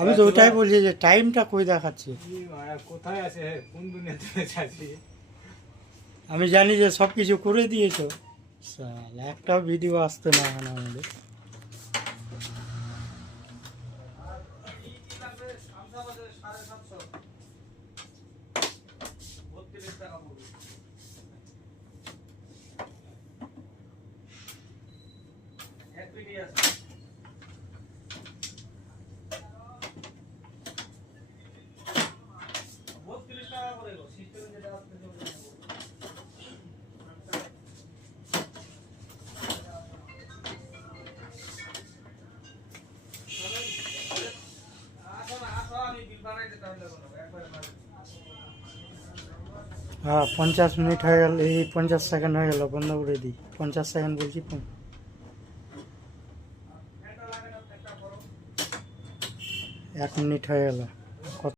আমি তো ওটাই বলছি যে টাইমটা কই দেখাচ্ছে। কোথায় আছে, কোন দুনিয়াতে আছি? আমি জানি যে সব কিছু করে দিয়েছো, শালা একটাও ভিডিও আসতে না হয় না আমাদের। হ্যাঁ 50 মিনিট হয়ে গেল, এই 50 সেকেন্ড হয়ে গেল, বন্ধ করে দিই। 50 সেকেন্ড বলছি, 1 মিনিট হয়ে গেল।